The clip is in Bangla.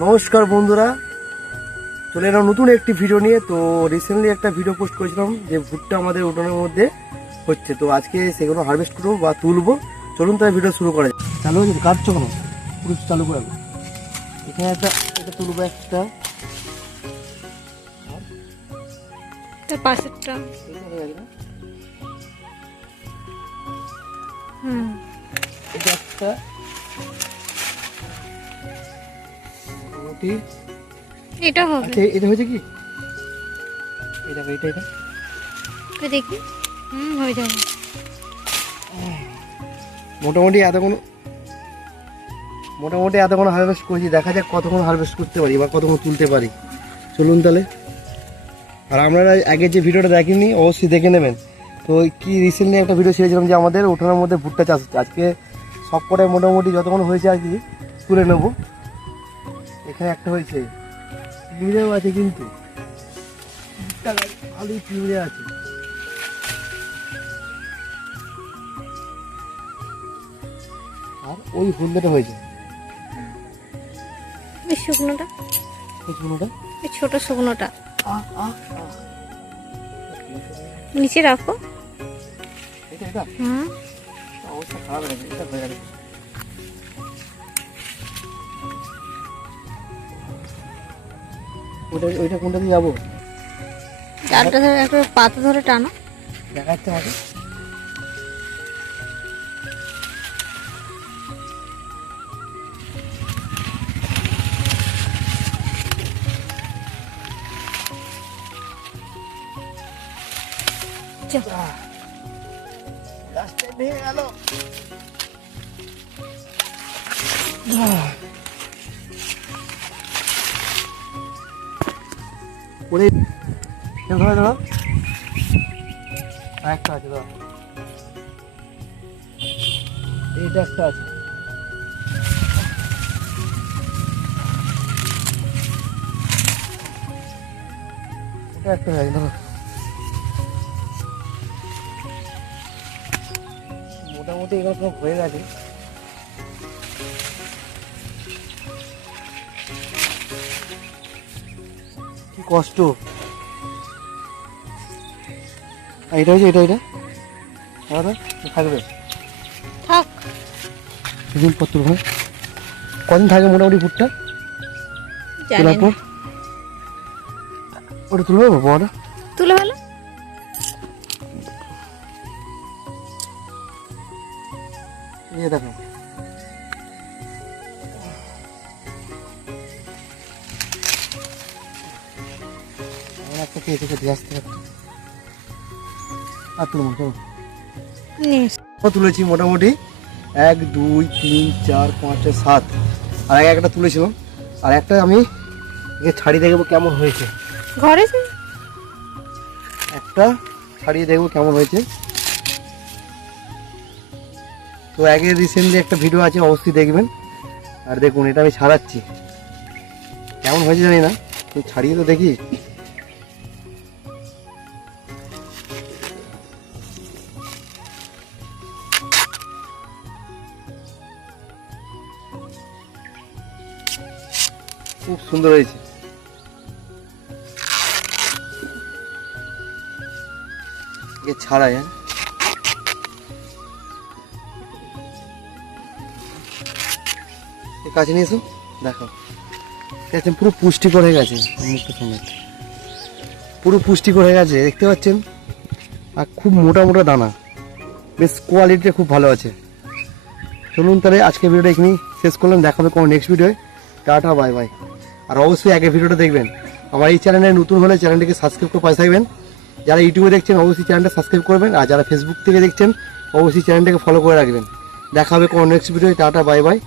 নমস্কার বন্ধুরা, চলে এলাম নতুন একটি ভিডিও নিয়ে। তো রিসেন্টলি একটা ভিডিও পোস্ট করেছিলাম যে ভুট্টা আমাদের উঠোনের মধ্যে হচ্ছে, তো আজকে সেগুলো হারভেস্ট করবো বা তুলবো। চলুন তাহলে ভিডিও শুরু করা যায়। চালু হয়েছে, কাটছো কেন? পুরো চালু করে এখানে এটা তুলবো একটা, পাশেরটা একটা মোটামুটি এটা হবে। আচ্ছা, এটা হয়েছে কি? এটা দেখি হয়ে যাবে মোটামুটি এতক্ষণ হারভেস্ট করেছি। দেখা যাক কতক্ষণ হারভেস্ট করতে পারি বা কতক্ষণ তুলতে পারি। চলুন তাহলে। আর আপনারা আগে যে ভিডিওটা দেখেননি অবশ্যই দেখে নেবেন। তো কি রিসেন্টলি একটা ভিডিও ছেড়েছিলাম যে আমাদের উঠোনের মধ্যে ভুট্টা চাষ হচ্ছে। আজকে সব কটায় মোটামুটি যতক্ষণ হয়েছে আর কি তুলে নেব। এখানে একটা হয়েছে, পিঁমড়েও আছে, কিন্তু ভালোই পিঁমড়ে আছে। আর ওই হলদেটা হয়েছে, শুকনোটা, এই ছোট শুকনোটা নিচে রাখো। এটা অবস্থা খারাপ হয়ে গেছে, এটা হয়ে গেছে। ওইটা কোনটা দিয়ে যাবো? ডালটা ধরে একটা পাতা ধরে টানো। দেখা যাচ্ছে আমাকে। রাস্তায় ভেঙে গেল। ওরে ধরে ধরো, একটা আছে, ধরো এইটা একটা আছে। এটা একটা আছে, ধরো। মোটামুটি এগুলো সব হয়ে গেছে। কি কষ্ট। এটা হচ্ছে, এটা থাকবে, থাক। জিনিসপত্র হয় কদিন থাকে মোটামুটি ভুট্টা তোলার পর? ওটা তুলে দেবো, বড়টা তুলে ভালো। নিয়ে দেখো। একটা পেয়েছে, দিয়ে আসতে পারতো। আর তুলেছি মোটামুটি 1 2 3 4 5 6 7, আর একটা তুলেছিলাম। আর একটা আমি ছাড়িয়ে দেখবো কেমন হয়েছে। ঘরে একটা ছাড়িয়ে দেখবো কেমন হয়েছে। তো আগে রিসেন্টলি একটা ভিডিও আছে, অবশ্যই দেখবেন। আর দেখুন, এটা আমি ছাড়াচ্ছি, কেমন হয়েছে জানি না, ছাড়িয়ে তো দেখি। খুব সুন্দর হয়েছে। ছাড়াই কাছে নিয়ে এসো, দেখো পুরো পুষ্টিকর হয়ে গেছে। পুরো পুষ্টিকর হয়ে গেছে, দেখতে পাচ্ছেন। আর খুব মোটা মোটা দানা, বেশ কোয়ালিটিটা খুব ভালো আছে। চলুন তাহলে আজকে ভিডিওটা এখানেই শেষ করলাম। দেখাবে কোনো নেক্সট ভিডিওয়। Tata, bye bye. আর অবশ্যই আগে ভিডিওটা দেখবেন। আমার এই চ্যানেলে নতুন হলে চ্যানেলটিকে সাবস্ক্রাইব করে পাশে থাকবেন। যারা ইউটিউবে দেখছেন অবশ্যই চ্যানেলটা সাবস্ক্রাইব করবেন, আর যারা ফেসবুক থেকে দেখছেন অবশ্যই চ্যানেলটাকে ফলো করে রাখবেন। দেখা হবে কোনো নেক্সট ভিডিওয়। Tata, bye by.